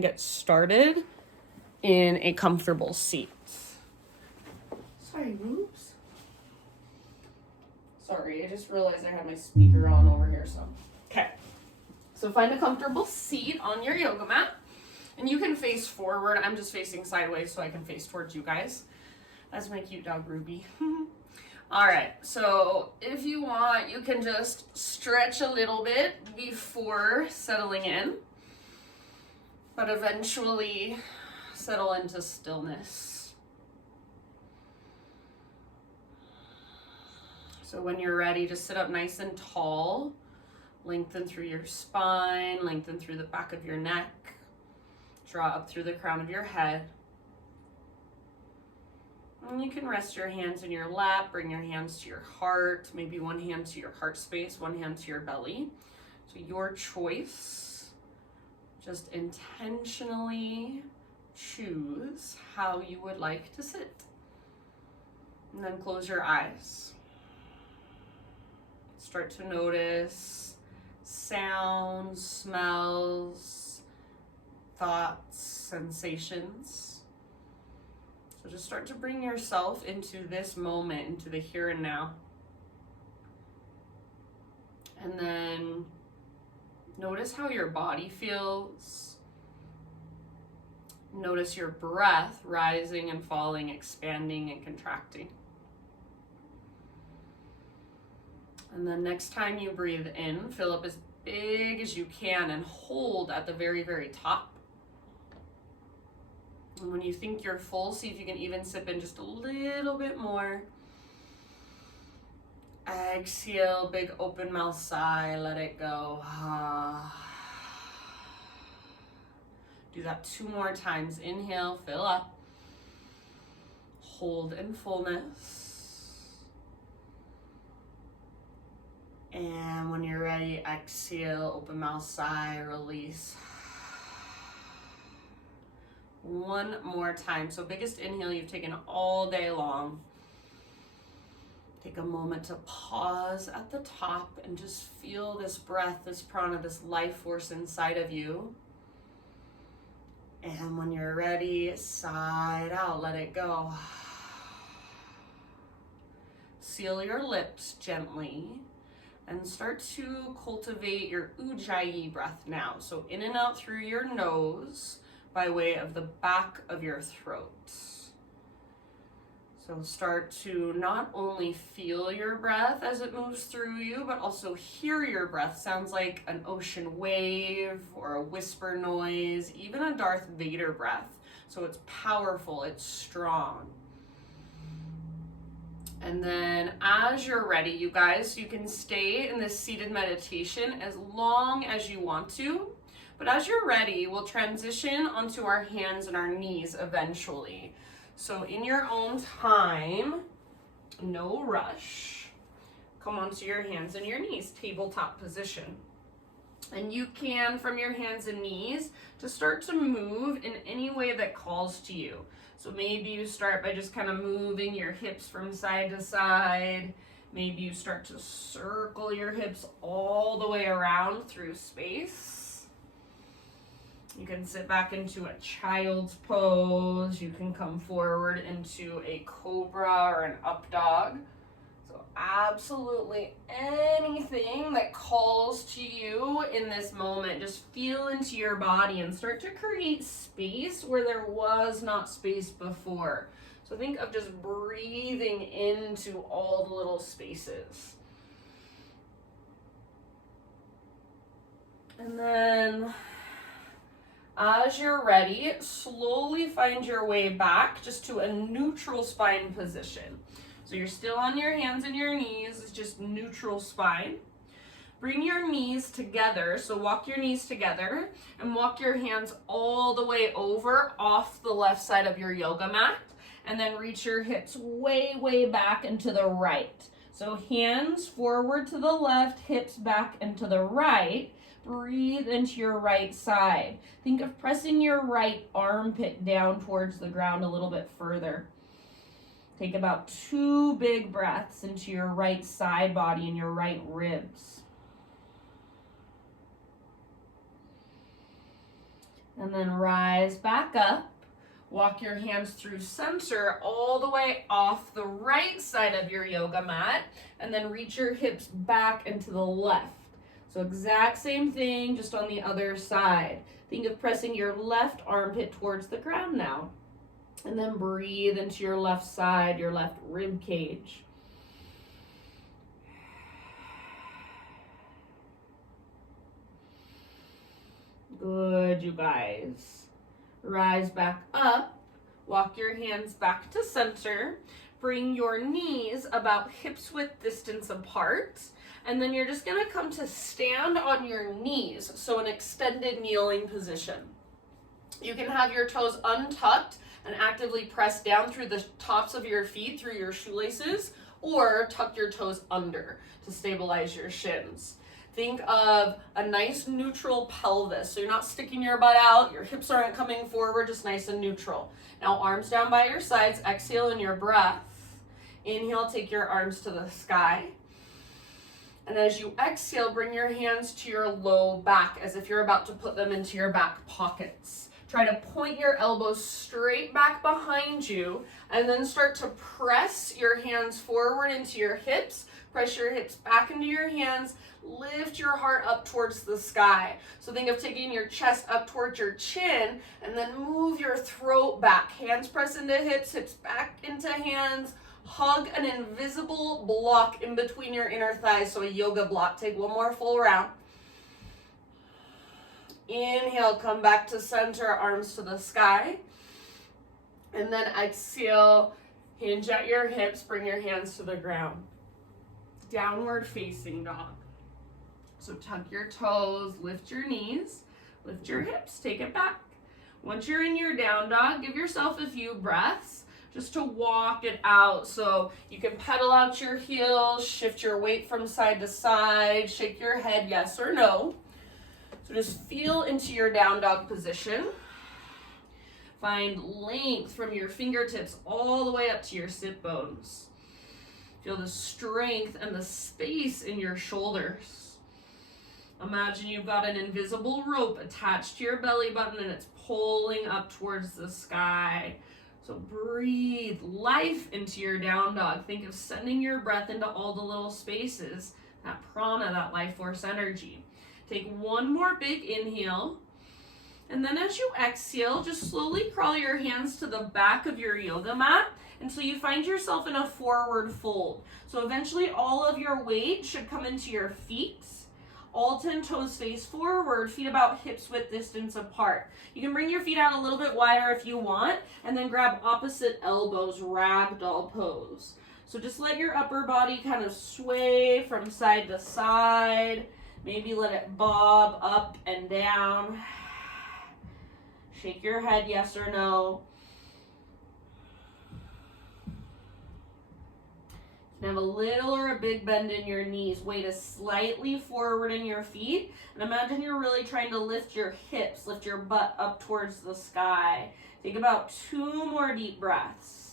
Get started in a comfortable seat. Sorry, oops. Sorry, I just realized I had my speaker on over here, so. Okay. So find a comfortable seat on your yoga mat. And you can face forward. I'm just facing sideways so I can face towards you guys. That's my cute dog, Ruby. All right, so if you want, you can just stretch a little bit before settling in, but eventually settle into stillness. So when you're ready, just sit up nice and tall, lengthen through your spine, lengthen through the back of your neck, draw up through the crown of your head. And you can rest your hands in your lap, bring your hands to your heart, maybe one hand to your heart space, one hand to your belly. So your choice. Just intentionally choose how you would like to sit. And then close your eyes. Start to notice sounds, smells, thoughts, sensations. So just start to bring yourself into this moment, into the here and now. And then notice how your body feels. Notice your breath rising and falling, expanding and contracting. And then next time you breathe in, fill up as big as you can and hold at the very, very top. And when you think you're full, see if you can even sip in just a little bit more. Exhale, big open mouth sigh, let it go. Do that 2 more times. Inhale, fill up. Hold in fullness. And when you're ready, exhale, open mouth sigh, release. 1 more time. So biggest inhale you've taken all day long. Take a moment to pause at the top and just feel this breath, this prana, this life force inside of you. And when you're ready, side out, let it go. Seal your lips gently and start to cultivate your ujjayi breath now. So in and out through your nose by way of the back of your throat. So start to not only feel your breath as it moves through you, but also hear your breath. Sounds like an ocean wave or a whisper noise, even a Darth Vader breath. So it's powerful, it's strong. And then as you're ready, you guys, you can stay in this seated meditation as long as you want to. But as you're ready, we'll transition onto our hands and our knees eventually. So in your own time, no rush, come onto your hands and your knees, tabletop position. And you can, from your hands and knees, to start to move in any way that calls to you. So maybe you start by just kind of moving your hips from side to side. Maybe you start to circle your hips all the way around through space. You can sit back into a child's pose. You can come forward into a cobra or an up dog. So absolutely anything that calls to you in this moment, just feel into your body and start to create space where there was not space before. So think of just breathing into all the little spaces. And then as you're ready, slowly find your way back just to a neutral spine position. So you're still on your hands and your knees, it's just neutral spine. Bring your knees together, so walk your knees together and walk your hands all the way over off the left side of your yoga mat, and then reach your hips way, way back and to the right. So hands forward to the left, hips back and to the right. Breathe into your right side. Think of pressing your right armpit down towards the ground a little bit further. Take about 2 big breaths into your right side body and your right ribs. And then rise back up. Walk your hands through center all the way off the right side of your yoga mat, and then reach your hips back and to the left. So exact same thing, just on the other side. Think of pressing your left armpit towards the ground now. And then breathe into your left side, your left rib cage. Good, you guys. Rise back up. Walk your hands back to center. Bring your knees about hips width distance apart. And then you're just gonna come to stand on your knees, so an extended kneeling position. You can have your toes untucked and actively press down through the tops of your feet, through your shoelaces, or tuck your toes under to stabilize your shins. Think of a nice neutral pelvis, so you're not sticking your butt out, your hips aren't coming forward, just nice and neutral. Now arms down by your sides, exhale in your breath. Inhale, take your arms to the sky. And as you exhale, bring your hands to your low back as if you're about to put them into your back pockets. Try to point your elbows straight back behind you and then start to press your hands forward into your hips. Press your hips back into your hands. Lift your heart up towards the sky. So think of taking your chest up towards your chin and then move your throat back. Hands press into hips, hips back into hands. Hug an invisible block in between your inner thighs, so a yoga block. Take one more full round. Inhale, come back to center, arms to the sky. And then exhale, hinge at your hips, bring your hands to the ground. Downward facing dog. So tuck your toes, lift your knees, lift your hips, take it back. Once you're in your down dog, give yourself a few breaths just to walk it out. So you can pedal out your heels, shift your weight from side to side, shake your head yes or no. So just feel into your down dog position. Find length from your fingertips all the way up to your sit bones. Feel the strength and the space in your shoulders. Imagine you've got an invisible rope attached to your belly button and it's pulling up towards the sky. So breathe life into your down dog. Think of sending your breath into all the little spaces, that prana, that life force energy. Take one more big inhale. And then as you exhale, just slowly crawl your hands to the back of your yoga mat until you find yourself in a forward fold. So eventually all of your weight should come into your feet. All 10 toes face forward, feet about hips width distance apart. You can bring your feet out a little bit wider if you want, and then grab opposite elbows, ragdoll pose. So just let your upper body kind of sway from side to side. Maybe let it bob up and down. Shake your head yes or no. You can have a little or a big bend in your knees. Weight is slightly forward in your feet. And imagine you're really trying to lift your hips, lift your butt up towards the sky. Take about 2 more deep breaths.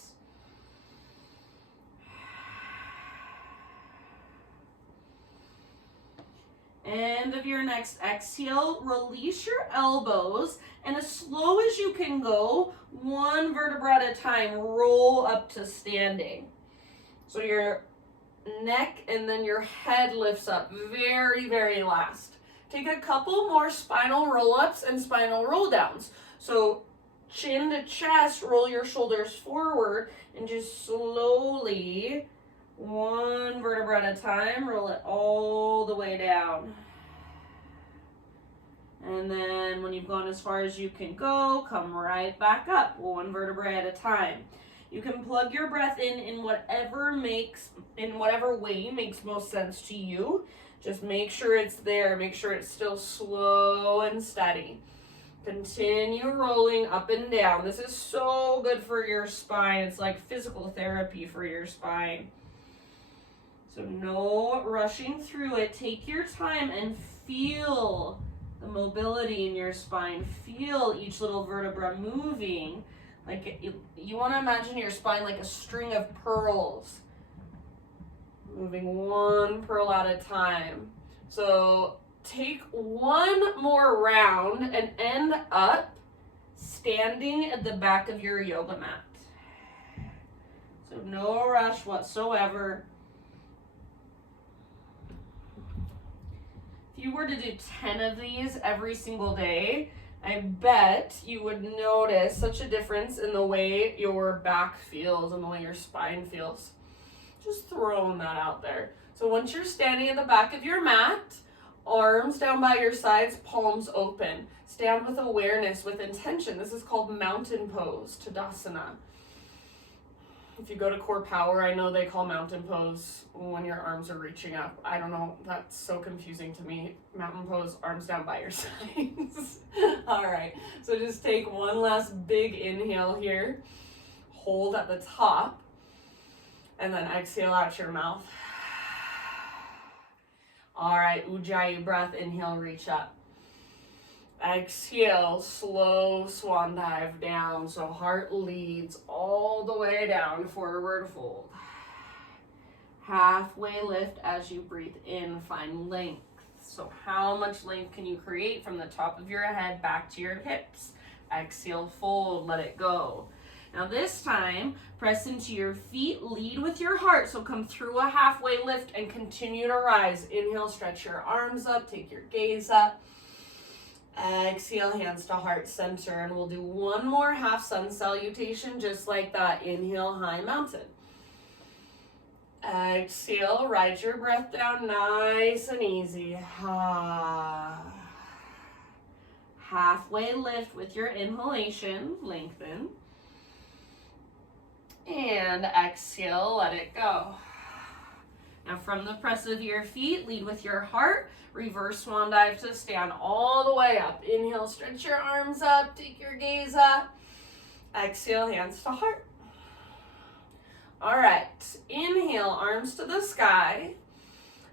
End of your next exhale, release your elbows, and as slow as you can go, 1 vertebra at a time, roll up to standing. So your neck and then your head lifts up, very, very last. Take a couple more spinal roll-ups and spinal roll-downs. So chin to chest, roll your shoulders forward, and just slowly, 1 vertebra at a time, roll it all the way down. And then when you've gone as far as you can go, come right back up, 1 vertebra at a time. You can plug your breath in whatever way makes most sense to you. Just make sure it's there. Make sure it's still slow and steady. Continue rolling up and down. This is so good for your spine. It's like physical therapy for your spine. So no rushing through it. Take your time and feel the mobility in your spine. Feel each little vertebra moving. Like you want to imagine your spine like a string of pearls, moving 1 pearl at a time. So take 1 more round and end up standing at the back of your yoga mat. So no rush whatsoever. If you were to do 10 of these every single day, I bet you would notice such a difference in the way your back feels and the way your spine feels. Just throwing that out there. So once you're standing at the back of your mat, arms down by your sides, palms open. Stand with awareness, with intention. This is called mountain pose, Tadasana. If you go to Core Power, I know they call mountain pose when your arms are reaching up. I don't know, that's so confusing to me. Mountain pose, arms down by your sides. All right, so just take one last big inhale here. Hold at the top, and then exhale out your mouth. All right, Ujjayi breath, inhale, reach up. Exhale, slow swan dive down, so heart leads all the way down, forward fold. Halfway lift as you breathe in, find length. So how much length can you create from the top of your head back to your hips? Exhale, fold, let it go. Now this time, press into your feet, lead with your heart, so come through a halfway lift and continue to rise. Inhale, stretch your arms up, take your gaze up. Exhale, hands to heart center, and we'll do one more half sun salutation just like that. Inhale, high mountain. Exhale, ride your breath down nice and easy. Halfway lift with your inhalation, lengthen. And exhale, let it go. Now from the press of your feet, lead with your heart. Reverse swan dive to stand all the way up. Inhale, stretch your arms up, take your gaze up. Exhale, hands to heart. All right, inhale, arms to the sky.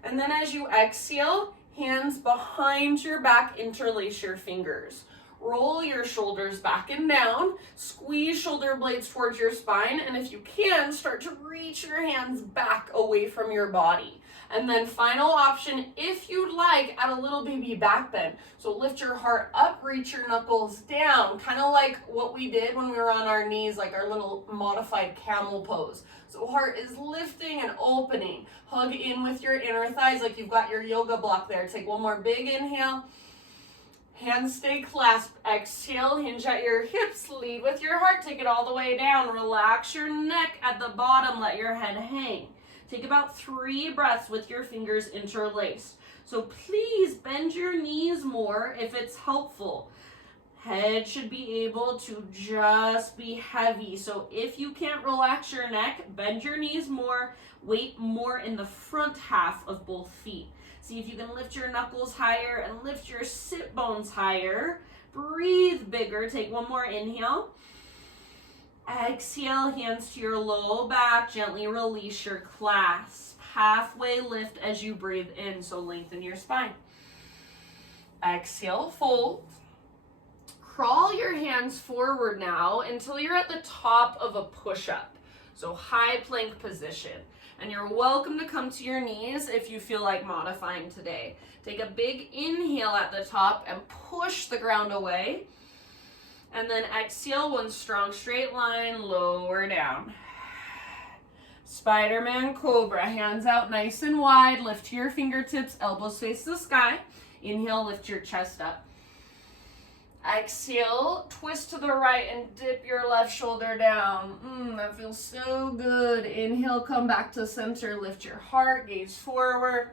And then as you exhale, hands behind your back, interlace your fingers. Roll your shoulders back and down, squeeze shoulder blades towards your spine, and if you can, start to reach your hands back away from your body. And then final option, if you'd like, add a little baby back bend. So lift your heart up, reach your knuckles down, kind of like what we did when we were on our knees, like our little modified camel pose. So heart is lifting and opening. Hug in with your inner thighs like you've got your yoga block there. Take one more big inhale. Hands stay clasped. Exhale, hinge at your hips. Lead with your heart. Take it all the way down. Relax your neck at the bottom. Let your head hang. Take about 3 breaths with your fingers interlaced. So please bend your knees more if it's helpful. Head should be able to just be heavy. So if you can't relax your neck, bend your knees more. Weight more in the front half of both feet. See if you can lift your knuckles higher and lift your sit bones higher. Breathe bigger. Take one more inhale. Exhale, hands to your low back. Gently release your clasp. Halfway lift as you breathe in, so lengthen your spine. Exhale, fold. Crawl your hands forward now until you're at the top of a push-up. So high plank position. And you're welcome to come to your knees if you feel like modifying today. Take a big inhale at the top and push the ground away. And then exhale, one strong straight line, lower down. Spider-Man Cobra, hands out nice and wide. Lift your fingertips, elbows face the sky. Inhale, lift your chest up. Exhale, twist to the right and dip your left shoulder down. That feels so good. Inhale, come back to center, lift your heart, gaze forward.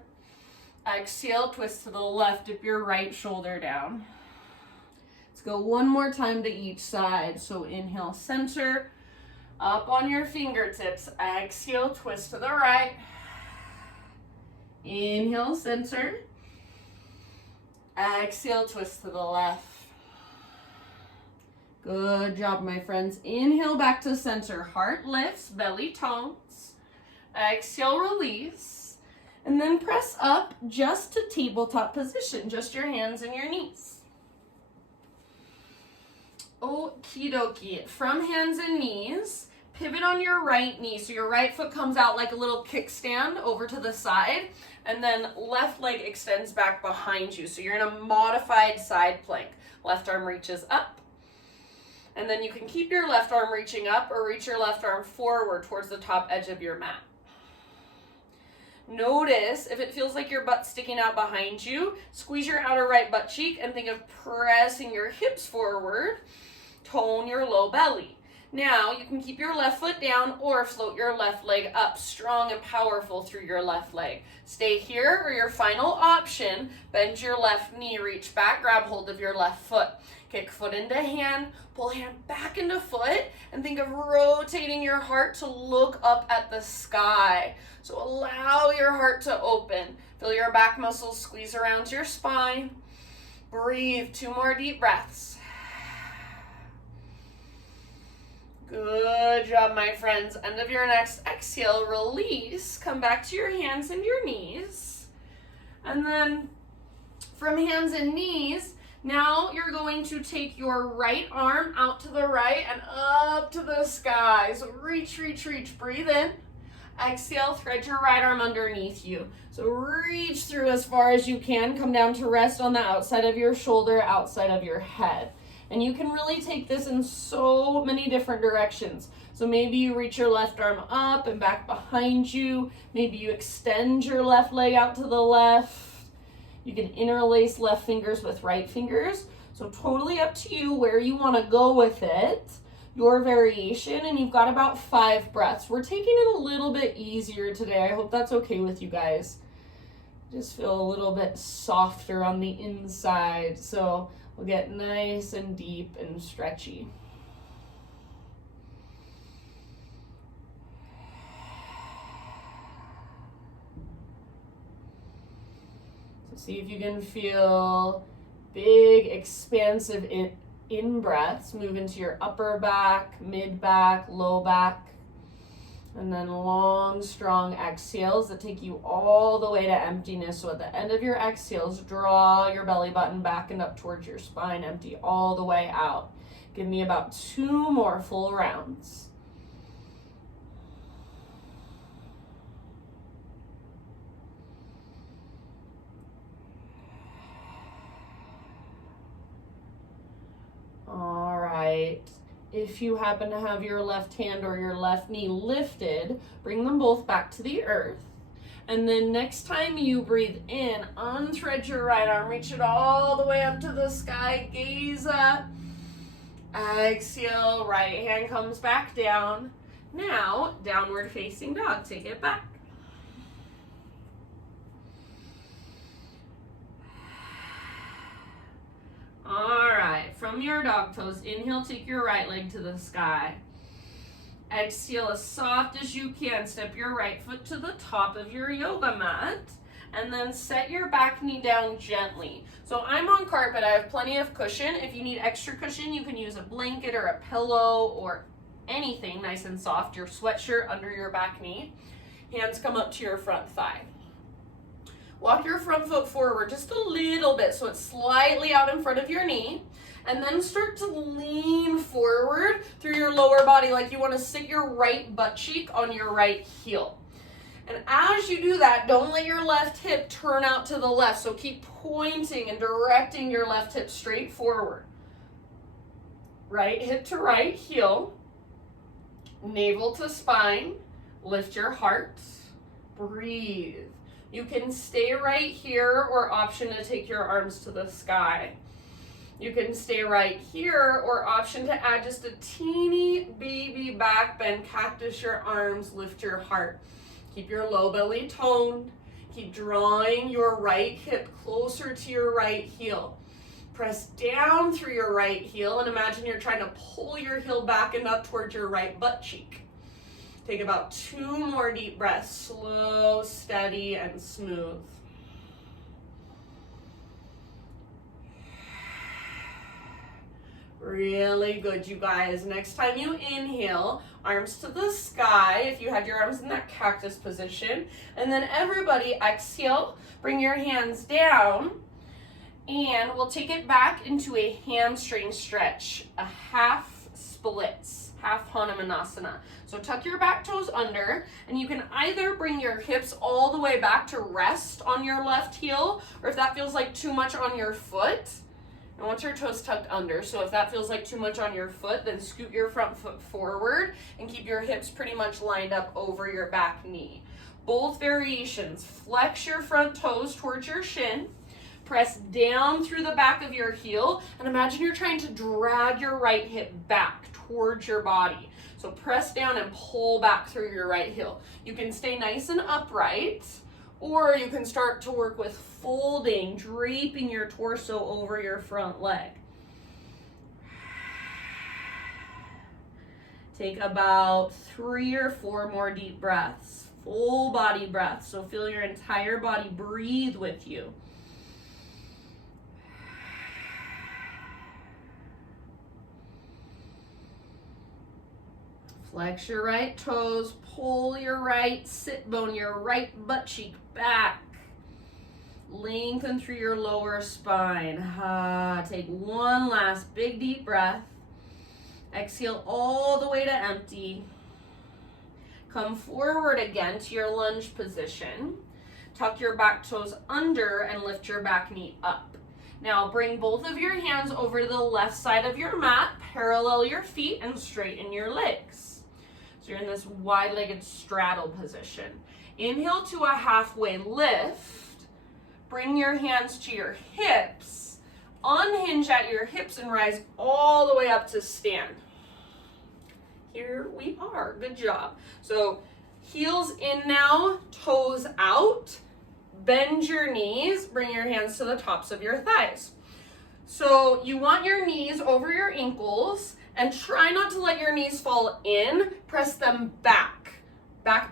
Exhale, twist to the left, dip your right shoulder down. Let's go one more time to each side. So inhale, center, up on your fingertips. Exhale, twist to the right. Inhale, center. Exhale, twist to the left. Good job, my friends. Inhale back to center. Heart lifts, belly tones. Exhale, release. And then press up just to tabletop position. Just your hands and your knees. Okie dokie. From hands and knees, pivot on your right knee. So your right foot comes out like a little kickstand over to the side. And then left leg extends back behind you. So you're in a modified side plank. Left arm reaches up. And then you can keep your left arm reaching up or reach your left arm forward towards the top edge of your mat. Notice if it feels like your butt's sticking out behind you, squeeze your outer right butt cheek and think of pressing your hips forward, tone your low belly. Now you can keep your left foot down or float your left leg up, strong and powerful through your left leg. Stay here, or your final option, bend your left knee, reach back, grab hold of your left foot. Kick foot into hand, pull hand back into foot, and think of rotating your heart to look up at the sky. So allow your heart to open. Feel your back muscles squeeze around your spine. Breathe, 2 more deep breaths. Good job, my friends. End of your next exhale, release. Come back to your hands and your knees. And then from hands and knees, now you're going to take your right arm out to the right and up to the sky. So reach, reach, reach. Breathe in. Exhale, thread your right arm underneath you. So reach through as far as you can. Come down to rest on the outside of your shoulder, outside of your head. And you can really take this in so many different directions. So maybe you reach your left arm up and back behind you. Maybe you extend your left leg out to the left. You can interlace left fingers with right fingers. So totally up to you where you want to go with it, your variation, and you've got about 5 breaths. We're taking it a little bit easier today. I hope that's okay with you guys. Just feel a little bit softer on the inside. So we'll get nice and deep and stretchy. So see if you can feel big, expansive in-breaths. Move into your upper back, mid-back, low back. And then long, strong exhales that take you all the way to emptiness. So at the end of your exhales, draw your belly button back and up towards your spine. Empty all the way out. Give me about 2 more full rounds. All right. If you happen to have your left hand or your left knee lifted, bring them both back to the earth. And then next time you breathe in, unthread your right arm, reach it all the way up to the sky, gaze up. Exhale, right hand comes back down. Now, downward facing dog, take it back. All right, from your dog pose, inhale, take your right leg to the sky. Exhale as soft as you can. Step your right foot to the top of your yoga mat and then set your back knee down gently. So I'm on carpet, I have plenty of cushion. If you need extra cushion, you can use a blanket or a pillow or anything nice and soft, your sweatshirt under your back knee. Hands come up to your front thigh. Walk your front foot forward just a little bit so it's slightly out in front of your knee. And then start to lean forward through your lower body like you want to sit your right butt cheek on your right heel. And as you do that, don't let your left hip turn out to the left. So keep pointing and directing your left hip straight forward. Right hip to right heel. Navel to spine. Lift your heart. Breathe. You can stay right here or option to take your arms to the sky. You can stay right here or option to add just a teeny baby back bend, cactus your arms, lift your heart. Keep your low belly toned. Keep drawing your right hip closer to your right heel. Press down through your right heel and imagine you're trying to pull your heel back and up towards your right butt cheek. Take about 2 more deep breaths, slow, steady, and smooth. Really good, you guys. Next time you inhale, arms to the sky, if you had your arms in that cactus position. And then everybody exhale, bring your hands down, and we'll take it back into a hamstring stretch, a half splits, half Hanumanasana. So tuck your back toes under, and you can either bring your hips all the way back to rest on your left heel, or if that feels like too much on your foot, I want your toes tucked under, so if that feels like too much on your foot, then scoot your front foot forward and keep your hips pretty much lined up over your back knee. Both variations, flex your front toes towards your shin, press down through the back of your heel, and imagine you're trying to drag your right hip back towards your body. So press down and pull back through your right heel. You can stay nice and upright, or you can start to work with folding, draping your torso over your front leg. Take about 3 or 4 more deep breaths, full body breaths. So feel your entire body breathe with you. Flex your right toes, pull your right sit bone, your right butt cheek back. Lengthen through your lower spine. Take one last big deep breath. Exhale all the way to empty. Come forward again to your lunge position. Tuck your back toes under and lift your back knee up. Now bring both of your hands over to the left side of your mat, parallel your feet and straighten your legs. So you're in this wide-legged straddle position. Inhale to a halfway lift. Bring your hands to your hips. Unhinge at your hips and rise all the way up to stand. Here we are. Good job. So heels in now, toes out. Bend your knees. Bring your hands to the tops of your thighs. So you want your knees over your ankles, and try not to let your knees fall in. Press them back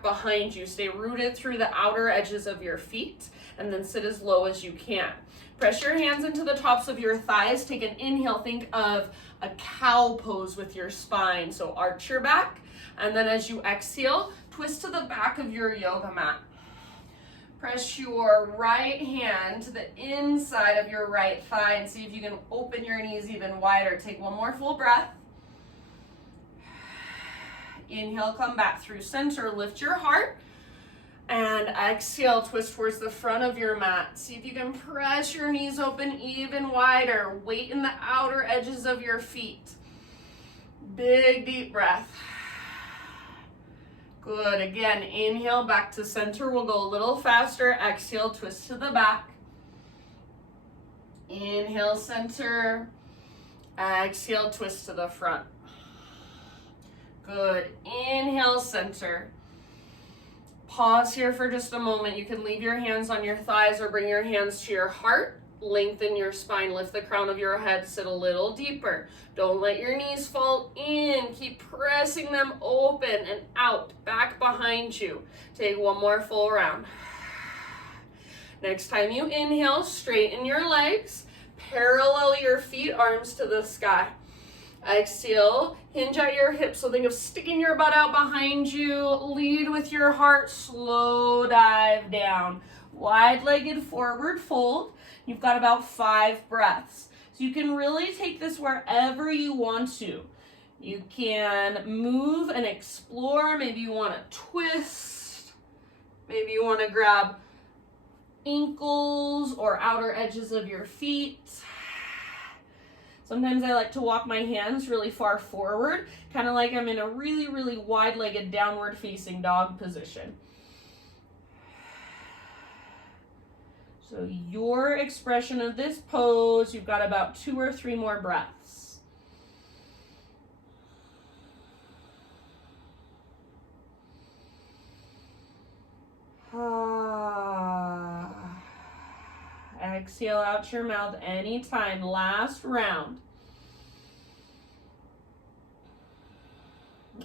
behind you. Stay rooted through the outer edges of your feet, and then sit as low as you can. Press your hands into the tops of your thighs. Take an inhale. Think of a cow pose with your spine. So arch your back, and then as you exhale, twist to the back of your yoga mat. Press your right hand to the inside of your right thigh and see if you can open your knees even wider. Take one more full breath. Inhale, come back through center, lift your heart, and exhale, twist towards the front of your mat. See if you can press your knees open even wider. Weight in the outer edges of your feet. Big deep breath. Good. Again, inhale back to center. We'll go a little faster. Exhale, twist to the back. Inhale, center. Exhale, twist to the front. Good. Inhale, center. Pause here for just a moment. You can leave your hands on your thighs or bring your hands to your heart. Lengthen your spine. Lift the crown of your head. Sit a little deeper. Don't let your knees fall in. Keep pressing them open and out. Back behind you. Take one more full round. Next time you inhale, straighten your legs. Parallel your feet, arms to the sky. Exhale, hinge at your hips. So think of sticking your butt out behind you. Lead with your heart. Slow dive down. Wide-legged forward fold. You've got about 5 breaths. So you can really take this wherever you want to. You can move and explore. Maybe you want to twist. Maybe you want to grab ankles or outer edges of your feet. Sometimes I like to walk my hands really far forward, kind of like I'm in a really, really wide-legged downward facing dog position. So your expression of this pose, you've got about 2 or 3 more breaths. Exhale out your mouth anytime. Last round.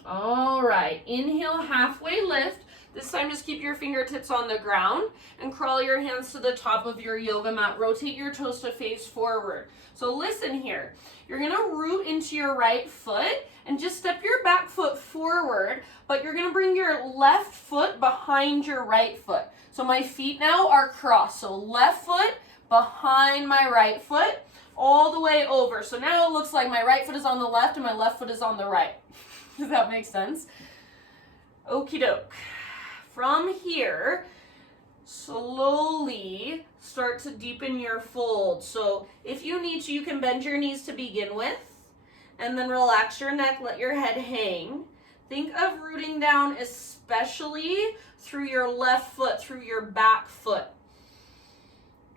All right, inhale, halfway lift. This time just keep your fingertips on the ground and crawl your hands to the top of your yoga mat. Rotate your toes to face forward. So listen here. You're gonna root into your right foot and just step your back foot forward, but you're gonna bring your left foot behind your right foot. So my feet now are crossed. So left foot behind my right foot, all the way over. So now it looks like my right foot is on the left and my left foot is on the right. Does that make sense? Okie doke. From here, slowly start to deepen your fold. So if you need to, you can bend your knees to begin with, and then relax your neck, let your head hang. Think of rooting down especially through your left foot, through your back foot.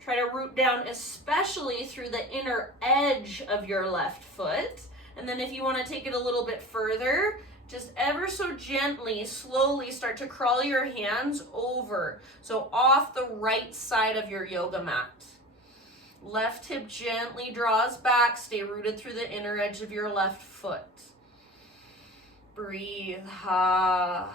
Try to root down especially through the inner edge of your left foot. And then if you want to take it a little bit further, just ever so gently, slowly start to crawl your hands over. So off the right side of your yoga mat. Left hip gently draws back. Stay rooted through the inner edge of your left foot. Breathe. Ha.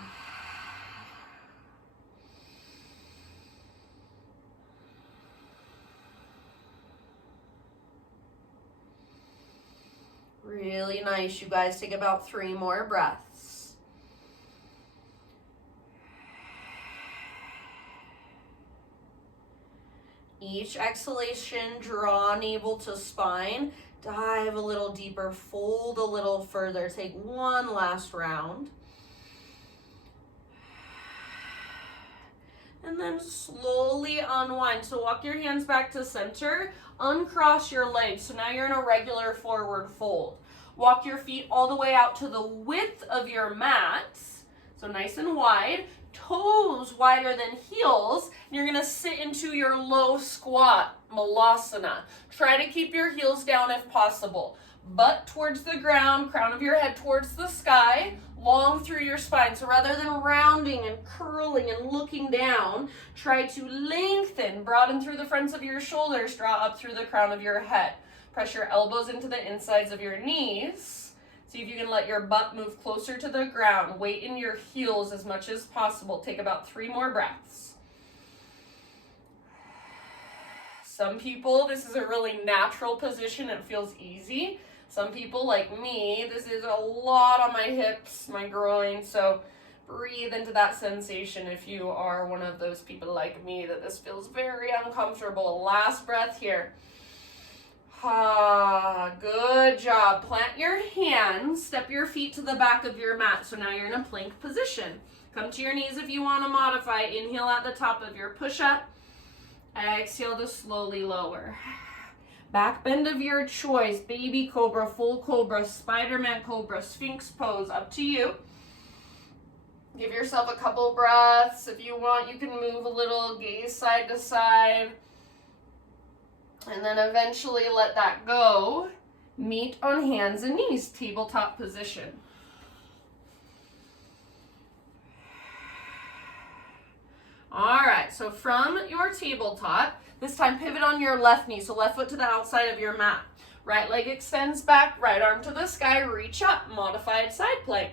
Really nice. You guys take about 3 more breaths. Each exhalation, draw navel to spine. Dive a little deeper, fold a little further. Take one last round. And then slowly unwind. So walk your hands back to center. Uncross your legs. So now you're in a regular forward fold. Walk your feet all the way out to the width of your mat. So nice and wide. Toes wider than heels. And you're going to sit into your low squat, malasana. Try to keep your heels down if possible. Butt towards the ground, crown of your head towards the sky, long through your spine. So rather than rounding and curling and looking down, try to lengthen, broaden through the fronts of your shoulders, draw up through the crown of your head. Press your elbows into the insides of your knees. See if you can let your butt move closer to the ground. Weight in your heels as much as possible. Take about 3 more breaths. Some people, this is a really natural position. It feels easy. Some people, like me, this is a lot on my hips, my groin, so breathe into that sensation if you are one of those people like me that this feels very uncomfortable. Last breath here. Good job. Plant your hands, step your feet to the back of your mat. So now you're in a plank position. Come to your knees if you want to modify. Inhale at the top of your push-up. Exhale to slowly lower. Back bend of your choice, baby cobra, full cobra, Spider-Man cobra, Sphinx pose, up to you. Give yourself a couple breaths. If you want, you can move a little, gaze side to side. And then eventually let that go. Meet on hands and knees, tabletop position. All right, so from your tabletop, this time pivot on your left knee, so left foot to the outside of your mat. Right leg extends back, right arm to the sky, reach up, modified side plank.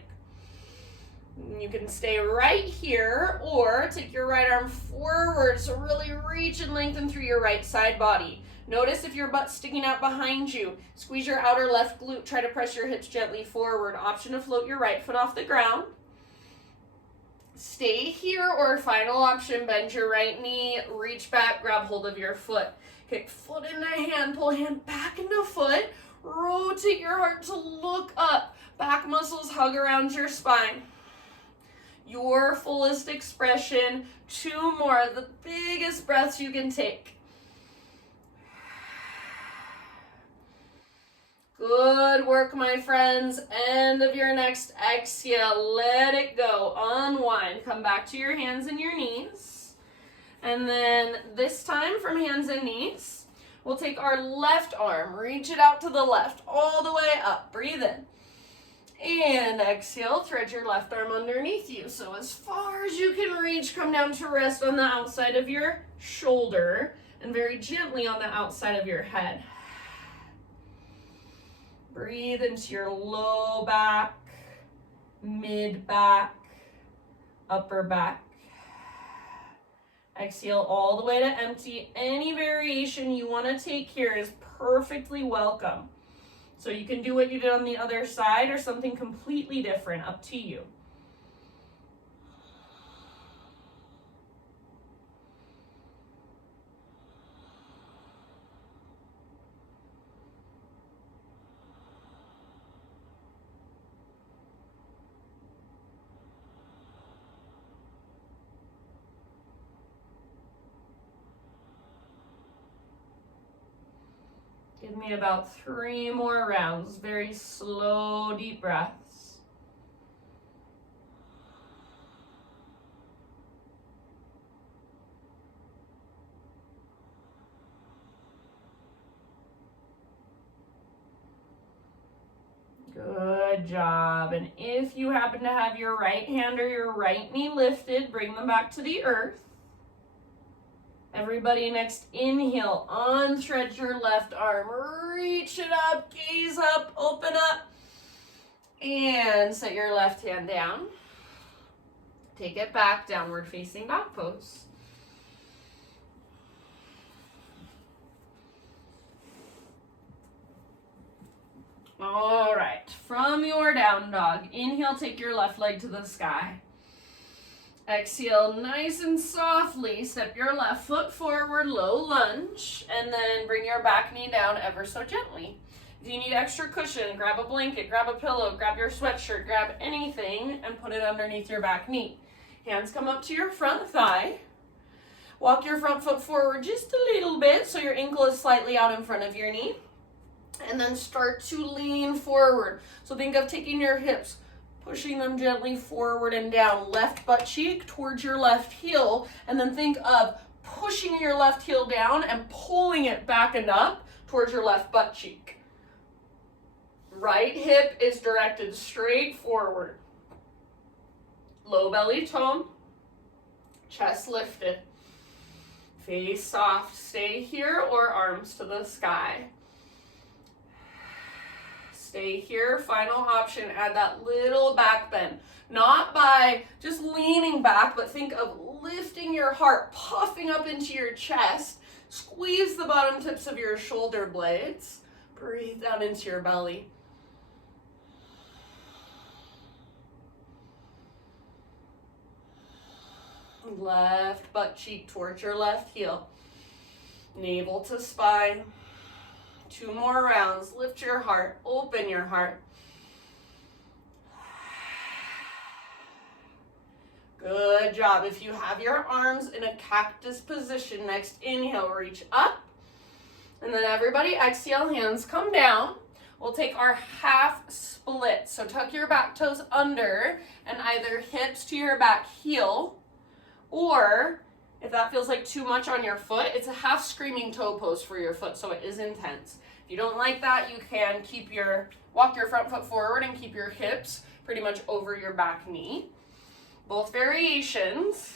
You can stay right here or take your right arm forward, so really reach and lengthen through your right side body. Notice if your butt's sticking out behind you. Squeeze your outer left glute, try to press your hips gently forward. Option to float your right foot off the ground. Stay here, or final option, bend your right knee, reach back, grab hold of your foot. Kick foot into hand, pull hand back into foot, rotate your heart to look up. Back muscles hug around your spine. Your fullest expression, 2 more, the biggest breaths you can take. Good work, my friends. End of your next exhale. Let it go. Unwind. Come back to your hands and your knees. And then this time from hands and knees, we'll take our left arm, reach it out to the left, all the way up. Breathe in. And exhale, thread your left arm underneath you. So as far as you can reach, come down to rest on the outside of your shoulder and very gently on the outside of your head. Breathe into your low back, mid back, upper back. Exhale all the way to empty. Any variation you want to take here is perfectly welcome. So you can do what you did on the other side or something completely different, up to you. me about 3 more rounds. Very slow, deep breaths. Good job. And if you happen to have your right hand or your right knee lifted, bring them back to the earth. Everybody, next inhale, unstretch your left arm, reach it up, gaze up, open up, and set your left hand down. Take it back, downward facing dog pose. All right, from your down dog, inhale, take your left leg to the sky. Exhale, nice and softly, step your left foot forward, low lunge, and then bring your back knee down ever so gently. If you need extra cushion, grab a blanket, grab a pillow, grab your sweatshirt, grab anything, and put it underneath your back knee. Hands come up to your front thigh. Walk your front foot forward just a little bit so your ankle is slightly out in front of your knee. And then start to lean forward. So think of taking your hips, pushing them gently forward and down, left butt cheek towards your left heel, and then think of pushing your left heel down and pulling it back and up towards your left butt cheek. Right hip is directed straight forward. Low belly tone, chest lifted. Face soft, stay here or arms to the sky. Stay here, final option, add that little back bend. Not by just leaning back, but think of lifting your heart, puffing up into your chest. Squeeze the bottom tips of your shoulder blades. Breathe down into your belly. Left butt cheek towards your left heel. Navel to spine. 2 more rounds. Lift your heart. Open your heart. Good job. If you have your arms in a cactus position, next inhale, reach up. And then everybody exhale, hands come down. We'll take our half split. So tuck your back toes under and either hips to your back heel, or if that feels like too much on your foot, it's a half screaming toe pose for your foot, so it is intense. If you don't like that, you can walk your front foot forward and keep your hips pretty much over your back knee. Both variations.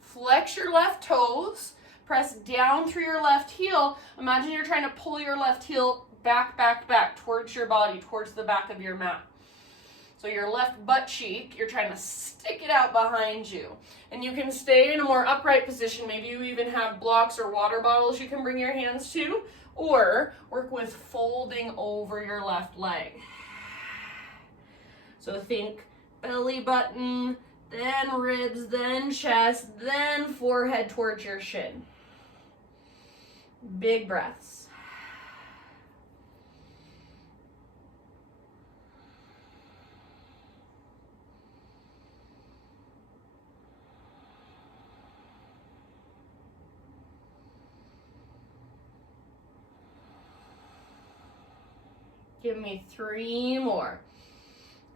Flex your left toes, press down through your left heel. Imagine you're trying to pull your left heel back towards your body, towards the back of your mat. So your left butt cheek, you're trying to stick it out behind you. And you can stay in a more upright position. Maybe you even have blocks or water bottles you can bring your hands to, or work with folding over your left leg. So think belly button, then ribs, then chest, then forehead towards your shin. Big breaths. Give me 3 more.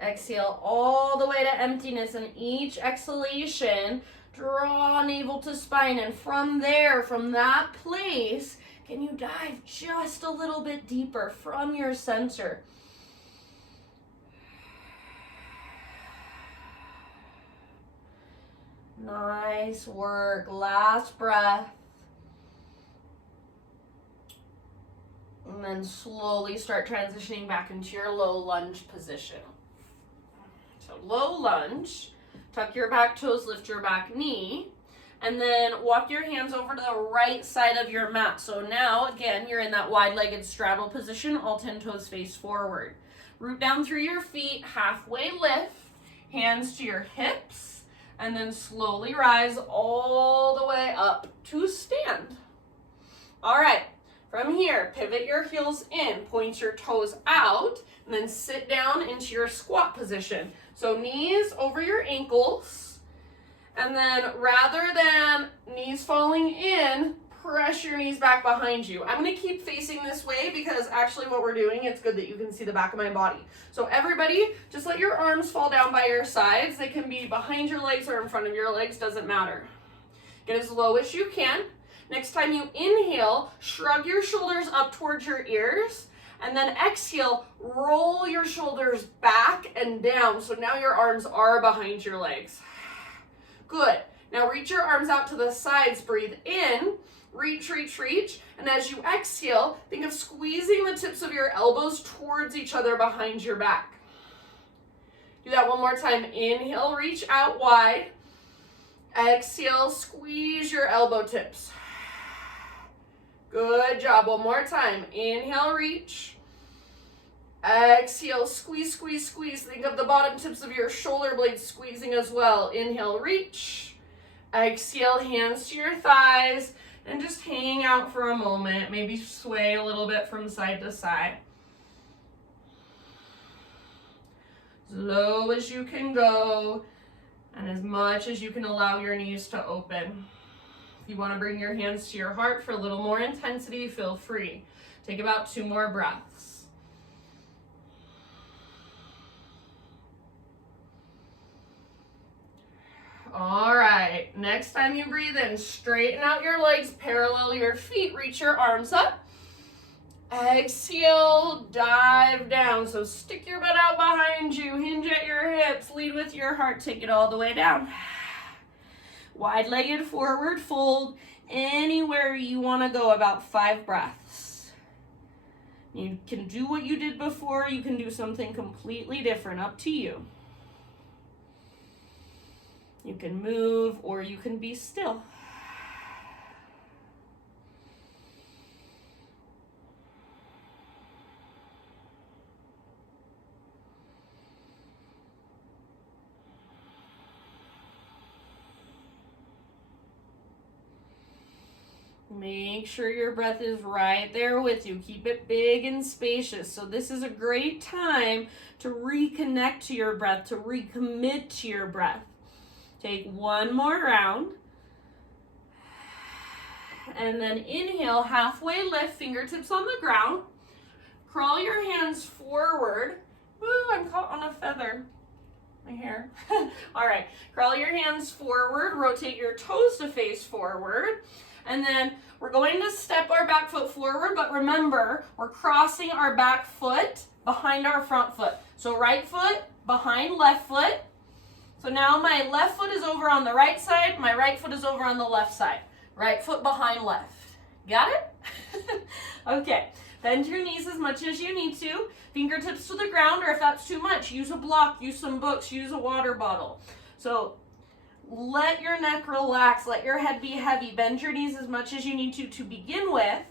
Exhale all the way to emptiness, and each exhalation, draw navel to spine, and from there, from that place, can you dive just a little bit deeper from your center? Nice work. Last breath. And then slowly start transitioning back into your low lunge position. So low lunge, tuck your back toes, lift your back knee, and then walk your hands over to the right side of your mat. So now, again, you're in that wide-legged straddle position, all 10 toes face forward. Root down through your feet, halfway lift, hands to your hips, and then slowly rise all the way up to stand. All right. From here, pivot your heels in, point your toes out, and then sit down into your squat position. So knees over your ankles, and then rather than knees falling in, press your knees back behind you. I'm gonna keep facing this way because actually what we're doing, it's good that you can see the back of my body. So everybody, just let your arms fall down by your sides. They can be behind your legs or in front of your legs, doesn't matter. Get as low as you can. Next time you inhale, shrug your shoulders up towards your ears, and then exhale, roll your shoulders back and down. So now your arms are behind your legs. Good. Now reach your arms out to the sides, breathe in, reach, reach, reach, and as you exhale, think of squeezing the tips of your elbows towards each other behind your back. Do that one more time. Inhale, reach out wide. Exhale, squeeze your elbow tips. Good job. One more time. Inhale, reach. Exhale, squeeze, squeeze, squeeze. Think of the bottom tips of your shoulder blades squeezing as well. Inhale, reach. Exhale, hands to your thighs, and just hang out for a moment. Maybe sway a little bit from side to side. As low as you can go, and as much as you can allow your knees to open. If you want to bring your hands to your heart for a little more intensity, feel free. Take about 2 more breaths. All right, next time you breathe in, straighten out your legs, parallel your feet, reach your arms up. Exhale, dive down. So stick your butt out behind you, hinge at your hips, lead with your heart, take it all the way down. Wide-legged forward fold, anywhere you want to go, about 5 breaths. You can do what you did before, you can do something completely different, up to you. You can move or you can be still. Make sure your breath is right there with you. Keep it big and spacious. So this is a great time to reconnect to your breath, to recommit to your breath. Take 1 more round. And then inhale, halfway lift, fingertips on the ground. Crawl your hands forward. Woo, I'm caught on a feather. My hair. All right, crawl your hands forward, rotate your toes to face forward. And then we're going to step our back foot forward, but remember, we're crossing our back foot behind our front foot. So right foot behind left foot. So now my left foot is over on the right side, my right foot is over on the left side. Right foot behind left. Got it? Okay, bend your knees as much as you need to. Fingertips to the ground, or if that's too much, use a block, use some books, use a water bottle. So let your neck relax, let your head be heavy, bend your knees as much as you need to begin with,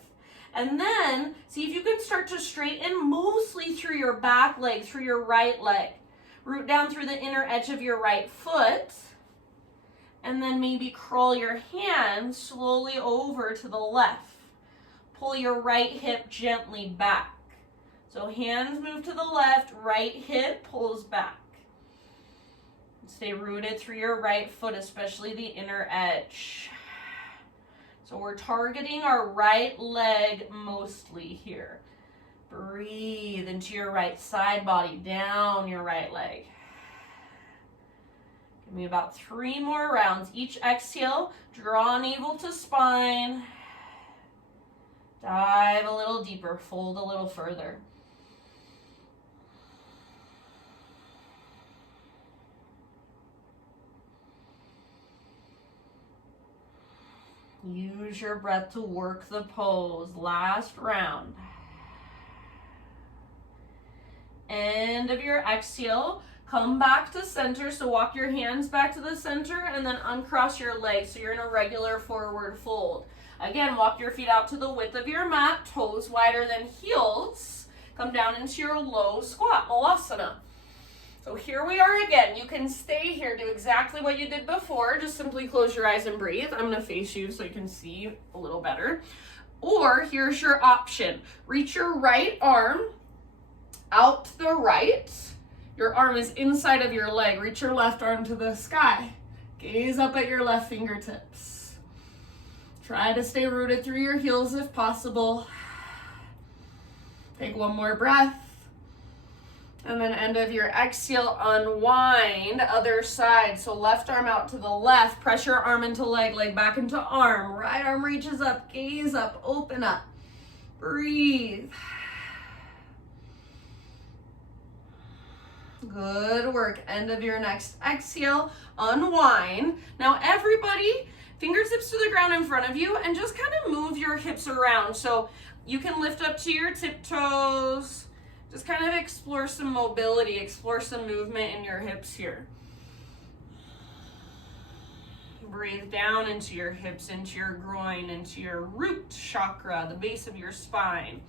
and then see if you can start to straighten mostly through your back leg, through your right leg. Root down through the inner edge of your right foot, and then maybe crawl your hands slowly over to the left. Pull your right hip gently back. So hands move to the left, right hip pulls back. Stay rooted through your right foot, especially the inner edge. So we're targeting our right leg mostly here. Breathe into your right side body, down your right leg. Give me about 3 more rounds. Each exhale, draw navel to spine. Dive a little deeper, fold a little further. Use your breath to work the pose. Last round. End of your exhale, come back to center. So walk your hands back to the center and then uncross your legs so you're in a regular forward fold. Again, walk your feet out to the width of your mat, toes wider than heels. Come down into your low squat, Malasana. So here we are again. You can stay here, do exactly what you did before. Just simply close your eyes and breathe. I'm gonna face you so you can see a little better. Or here's your option. Reach your right arm out to the right. Your arm is inside of your leg. Reach your left arm to the sky. Gaze up at your left fingertips. Try to stay rooted through your heels if possible. Take one more breath. And then end of your exhale, unwind, other side. So left arm out to the left, pressure arm into leg, leg back into arm. Right arm reaches up, gaze up, open up. Breathe. Good work. End of your next exhale, unwind. Now everybody, fingertips to the ground in front of you and just kind of move your hips around. So you can lift up to your tiptoes. Just kind of explore some mobility, explore some movement in your hips here. Breathe down into your hips, into your groin, into your root chakra, the base of your spine.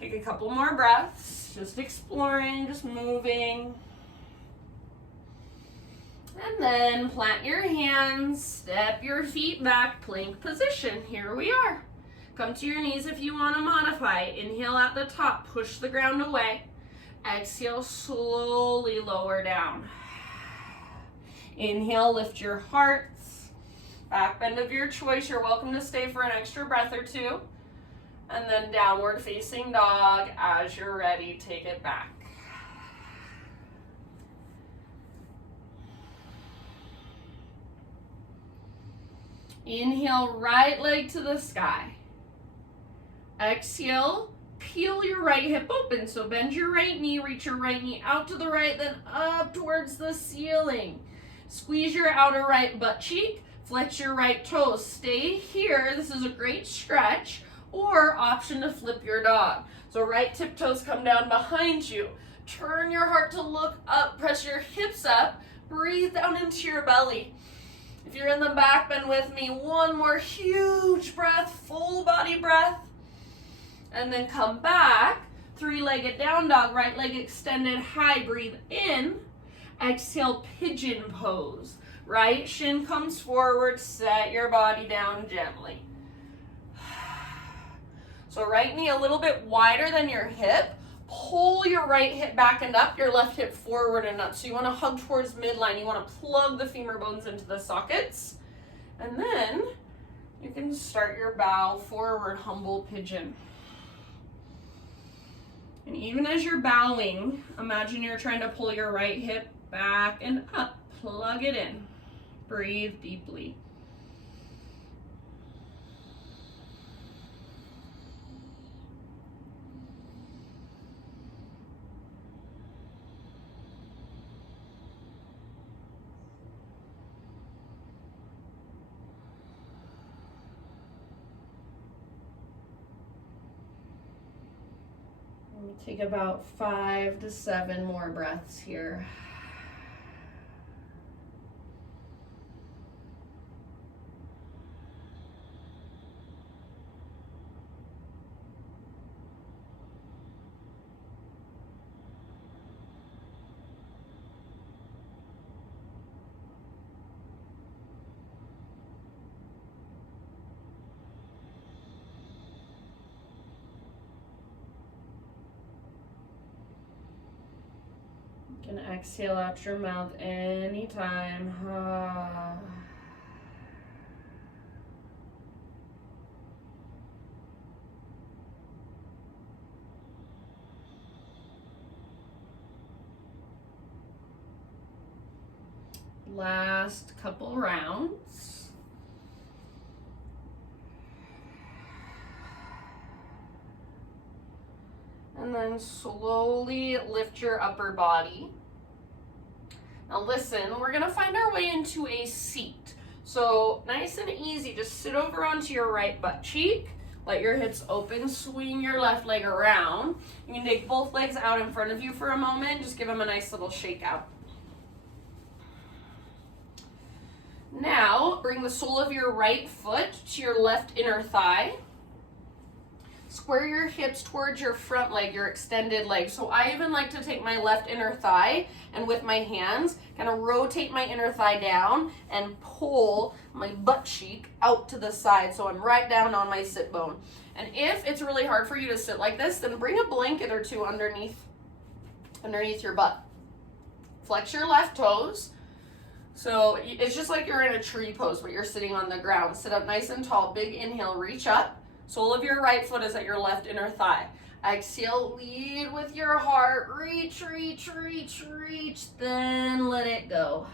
Take a couple more breaths, just exploring, just moving. And then plant your hands, step your feet back, plank position. Here we are. Come to your knees if you want to modify. Inhale at the top, push the ground away. Exhale, slowly lower down. Inhale, lift your hearts. Back bend of your choice. You're welcome to stay for an extra breath or two. And then downward facing dog. As you're ready, take it back. Inhale, right leg to the sky. Exhale, peel your right hip open. So bend your right knee, reach your right knee out to the right, then up towards the ceiling. Squeeze your outer right butt cheek, flex your right toes. Stay here. This is a great stretch, or option to flip your dog. So right tiptoes come down behind you. Turn your heart to look up, press your hips up, breathe down into your belly. If you're in the back, bend with me. One more huge breath, full body breath. And then come back, three-legged down dog, right leg extended high, breathe in. Exhale, pigeon pose. Right shin comes forward, set your body down gently. So right knee a little bit wider than your hip. Pull your right hip back and up, your left hip forward and up. So you want to hug towards midline. You want to plug the femur bones into the sockets. And then you can start your bow forward, humble pigeon. And even as you're bowing, imagine you're trying to pull your right hip back and up. Plug it in. Breathe deeply. Take about 5 to 7 more breaths here. You can exhale out your mouth anytime. Last couple rounds. And then slowly lift your upper body. Now listen, we're gonna find our way into a seat. So nice and easy, just sit over onto your right butt cheek, let your hips open, swing your left leg around. You can take both legs out in front of you for a moment, just give them a nice little shake out. Now, bring the sole of your right foot to your left inner thigh. Square your hips towards your front leg, your extended leg. So I even like to take my left inner thigh and with my hands, kind of rotate my inner thigh down and pull my butt cheek out to the side. So I'm right down on my sit bone. And if it's really hard for you to sit like this, then bring a blanket or two underneath your butt. Flex your left toes. So it's just like you're in a tree pose, but you're sitting on the ground. Sit up nice and tall. Big inhale, reach up. Sole of your right foot is at your left inner thigh. Exhale, lead with your heart. Reach, reach, reach, reach. Then let it go.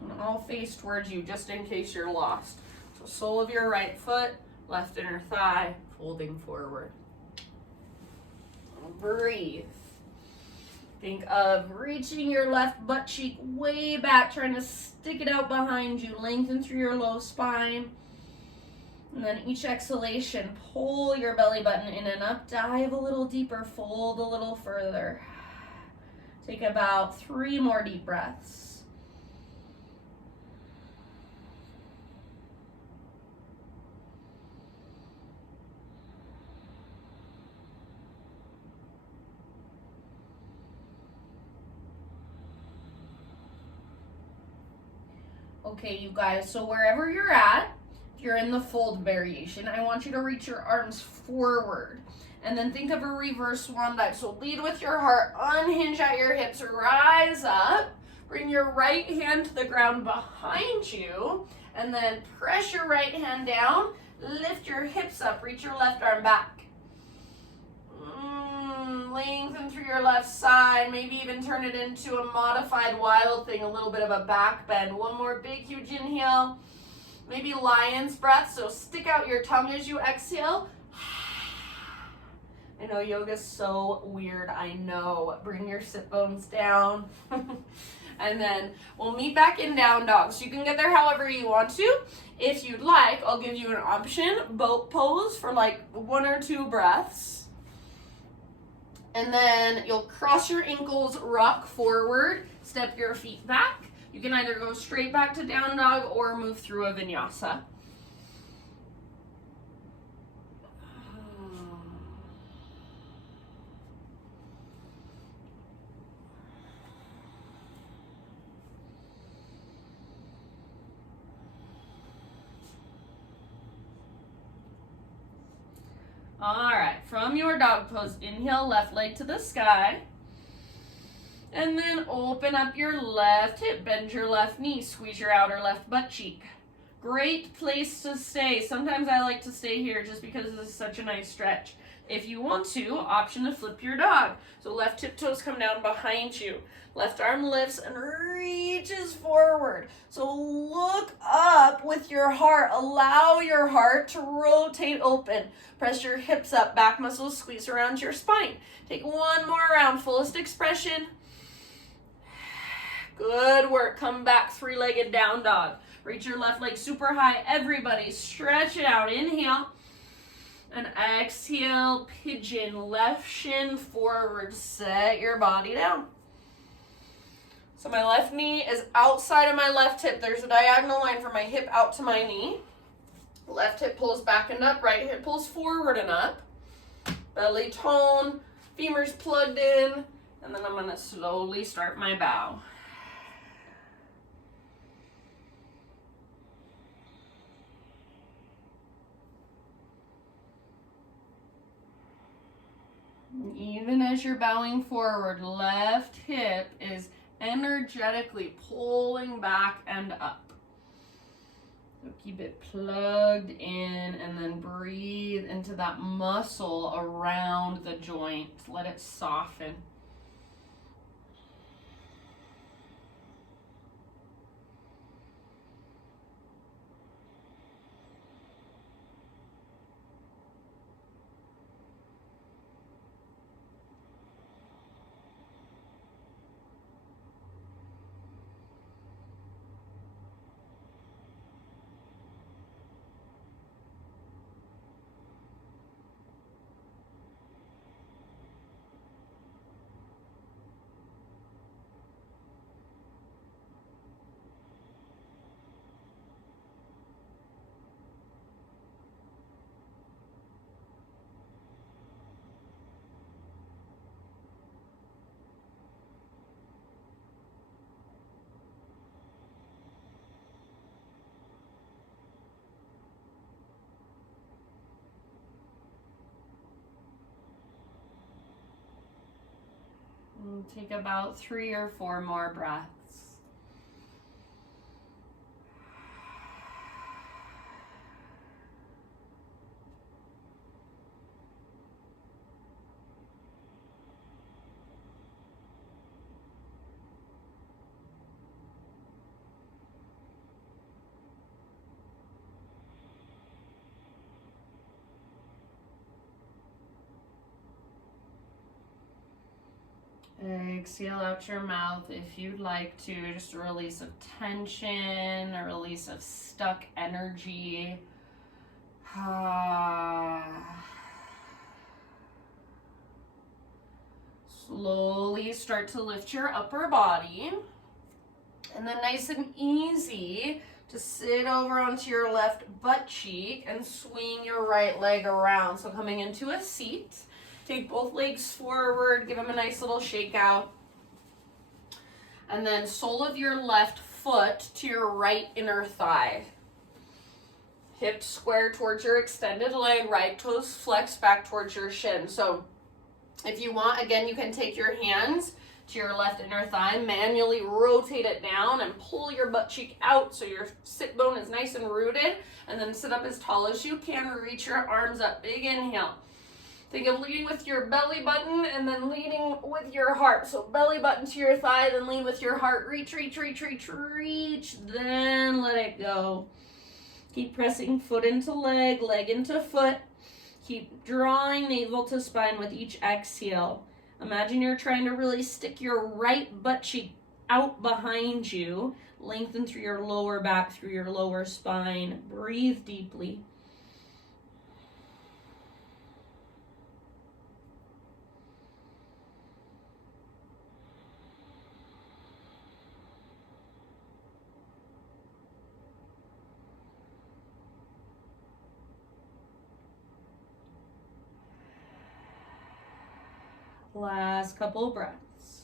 And I'll face towards you just in case you're lost. So sole of your right foot, left inner thigh, folding forward. Breathe. Think of reaching your left butt cheek way back, trying to stick it out behind you. Lengthen through your low spine. And then each exhalation, pull your belly button in and up. Dive a little deeper, fold a little further. Take about 3 more deep breaths. Okay, you guys, so wherever you're at, if you're in the fold variation, I want you to reach your arms forward. And then think of a reverse swan dive. So lead with your heart, unhinge at your hips, rise up. Bring your right hand to the ground behind you. And then press your right hand down. Lift your hips up, reach your left arm back. Lengthen through your left side, maybe even turn it into a modified wild thing, a little bit of a back bend. One more big, huge inhale. Maybe lion's breath, so stick out your tongue as you exhale. I know yoga's so weird, I know. Bring your sit bones down. And then we'll meet back in down dog. So you can get there however you want to. If you'd like, I'll give you an option, boat pose for like 1 or 2 breaths. And then you'll cross your ankles, rock forward, step your feet back. You can either go straight back to down dog or move through a vinyasa. All right, from your dog pose, inhale, left leg to the sky. And then open up your left hip, bend your left knee, squeeze your outer left butt cheek. Great place to stay. Sometimes I like to stay here just because this is such a nice stretch. If you want to, option to flip your dog. So left tip toes come down behind you. Left arm lifts and reaches forward. So look up with your heart. Allow your heart to rotate open. Press your hips up, back muscles squeeze around your spine. Take 1 more round, fullest expression. Good work. Come back, 3-legged down dog. Reach your left leg super high. Everybody stretch it out. Inhale. And exhale, pigeon. Left shin forward. Set your body down. So my left knee is outside of my left hip. There's a diagonal line from my hip out to my knee. Left hip pulls back and up. Right hip pulls forward and up. Belly tone. Femurs plugged in. And then I'm going to slowly start my bow. Even as you're bowing forward, left hip is energetically pulling back and up. So keep it plugged in and then breathe into that muscle around the joint. Let it soften. Take about 3 or 4 more breaths. Exhale out your mouth if you'd like to. Just a release of tension, a release of stuck energy. Slowly start to lift your upper body. And then nice and easy to sit over onto your left butt cheek and swing your right leg around. So coming into a seat. Take both legs forward, give them a nice little shake out. And then sole of your left foot to your right inner thigh. Hip square towards your extended leg, right toes flex back towards your shin. So if you want, again, you can take your hands to your left inner thigh, manually rotate it down and pull your butt cheek out so your sit bone is nice and rooted. And then sit up as tall as you can, reach your arms up, big inhale. Think of leading with your belly button and then leading with your heart. So belly button to your thigh, then lean with your heart. Reach, reach, reach, reach, reach. Then let it go. Keep pressing foot into leg, leg into foot. Keep drawing navel to spine with each exhale. Imagine you're trying to really stick your right butt cheek out behind you. Lengthen through your lower back, through your lower spine. Breathe deeply. Last couple breaths.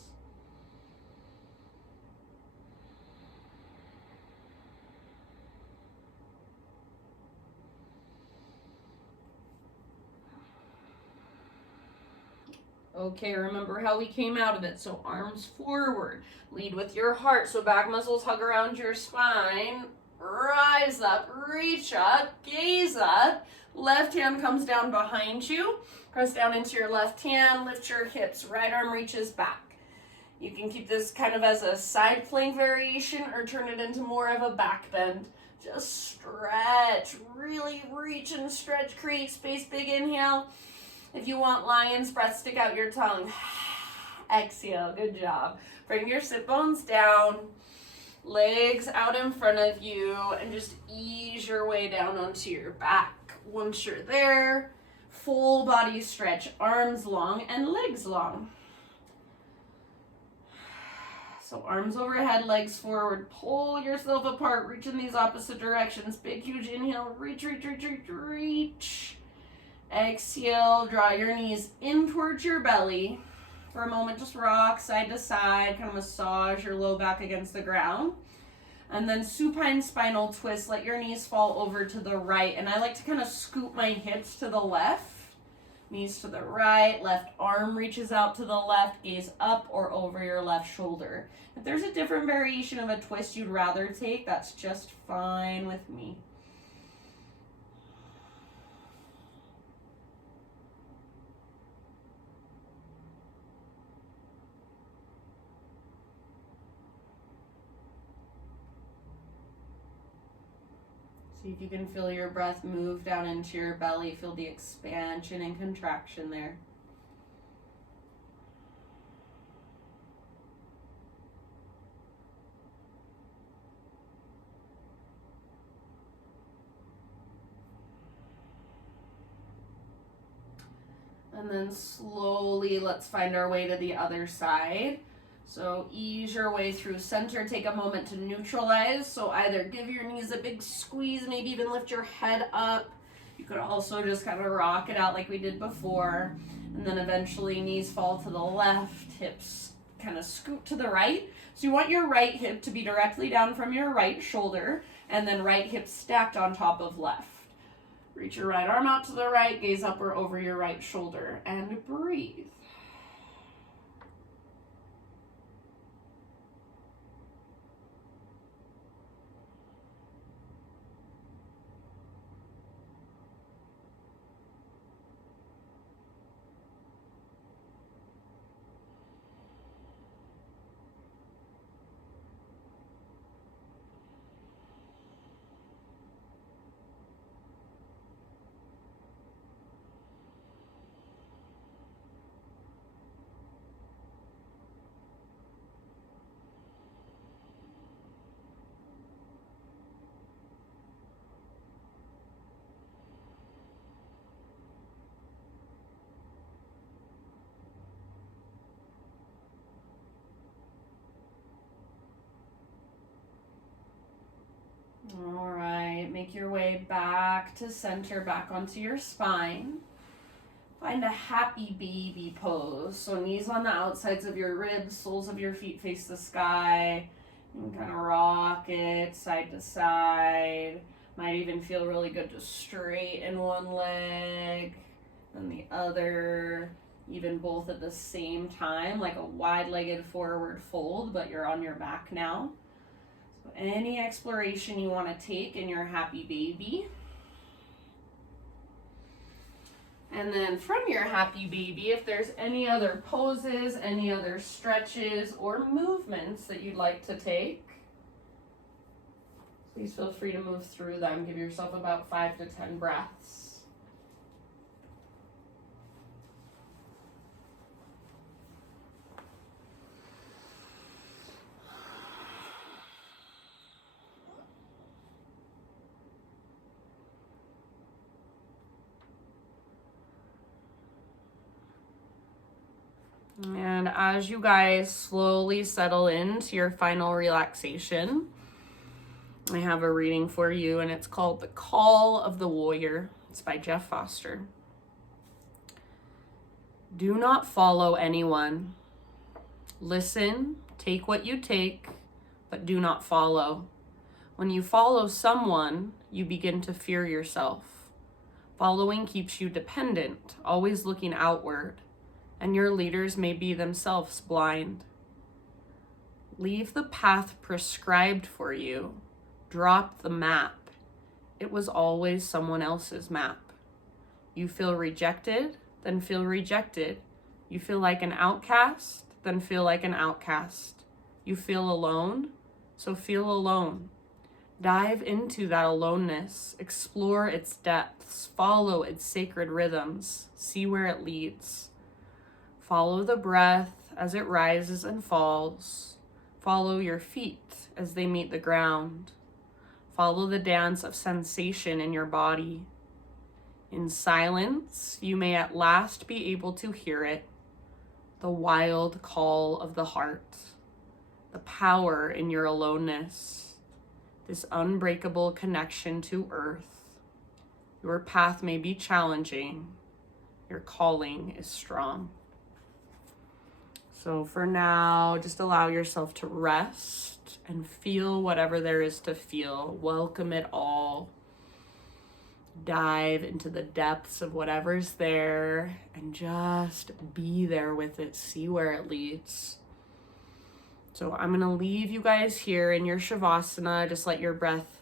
Okay, remember how we came out of it. So arms forward, lead with your heart. So back muscles hug around your spine. Rise up, reach up, gaze up. Left hand comes down behind you. Press down into your left hand, lift your hips, right arm reaches back. You can keep this kind of as a side plank variation or turn it into more of a back bend. Just stretch, really reach and stretch, create space, big inhale. If you want lion's breath, stick out your tongue. Exhale, good job. Bring your sit bones down, legs out in front of you, and just ease your way down onto your back. Once you're there, full body stretch, arms long and legs long. So arms overhead, legs forward, pull yourself apart, reach in these opposite directions. Big, huge inhale, reach, reach, reach, reach, reach. Exhale, draw your knees in towards your belly. For a moment, just rock side to side, kind of massage your low back against the ground. And then supine spinal twist, let your knees fall over to the right. And I like to kind of scoop my hips to the left. Knees to the right, left arm reaches out to the left, gaze up or over your left shoulder. If there's a different variation of a twist you'd rather take, that's just fine with me. See if you can feel your breath move down into your belly. Feel the expansion and contraction there. And then slowly, let's find our way to the other side. So ease your way through center. Take a moment to neutralize. So either give your knees a big squeeze, maybe even lift your head up. You could also just kind of rock it out like we did before. And then eventually knees fall to the left, hips kind of scoot to the right. So you want your right hip to be directly down from your right shoulder, and then right hip stacked on top of left. Reach your right arm out to the right, gaze up or over your right shoulder, and breathe. All right, make your way back to center, back onto your spine. Find a happy baby pose. So knees on the outsides of your ribs, soles of your feet face the sky. You can kind of rock it side to side. Might even feel really good to straighten one leg and the other, even both at the same time, like a wide-legged forward fold, but you're on your back now. So any exploration you want to take in your happy baby. And then from your happy baby, if there's any other poses, any other stretches or movements that you'd like to take, please feel free to move through them. Give yourself about 5 to 10 breaths. And as you guys slowly settle into your final relaxation, I have a reading for you, and it's called The Call of the Warrior. It's by Jeff Foster. Do not follow anyone. Listen, take what you take, but do not follow. When you follow someone, you begin to fear yourself. Following keeps you dependent, always looking outward, and your leaders may be themselves blind. Leave the path prescribed for you. Drop the map. It was always someone else's map. You feel rejected, then feel rejected. You feel like an outcast, then feel like an outcast. You feel alone, so feel alone. Dive into that aloneness, explore its depths, follow its sacred rhythms, see where it leads. Follow the breath as it rises and falls. Follow your feet as they meet the ground. Follow the dance of sensation in your body. In silence, you may at last be able to hear it, the wild call of the heart, the power in your aloneness, this unbreakable connection to earth. Your path may be challenging. Your calling is strong. So for now, just allow yourself to rest and feel whatever there is to feel. Welcome it all. Dive into the depths of whatever's there and just be there with it. See where it leads. So I'm going to leave you guys here in your Shavasana. Just let your breath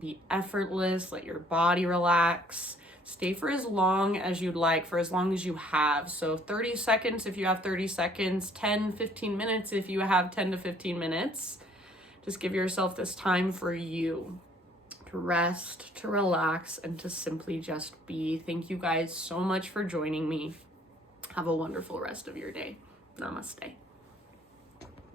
be effortless. Let your body relax. Stay for as long as you'd like, for as long as you have. So 30 seconds if you have 30 seconds, 10, 15 minutes if you have 10 to 15 minutes. Just give yourself this time for you to rest, to relax, and to simply just be. Thank you guys so much for joining me. Have a wonderful rest of your day. Namaste.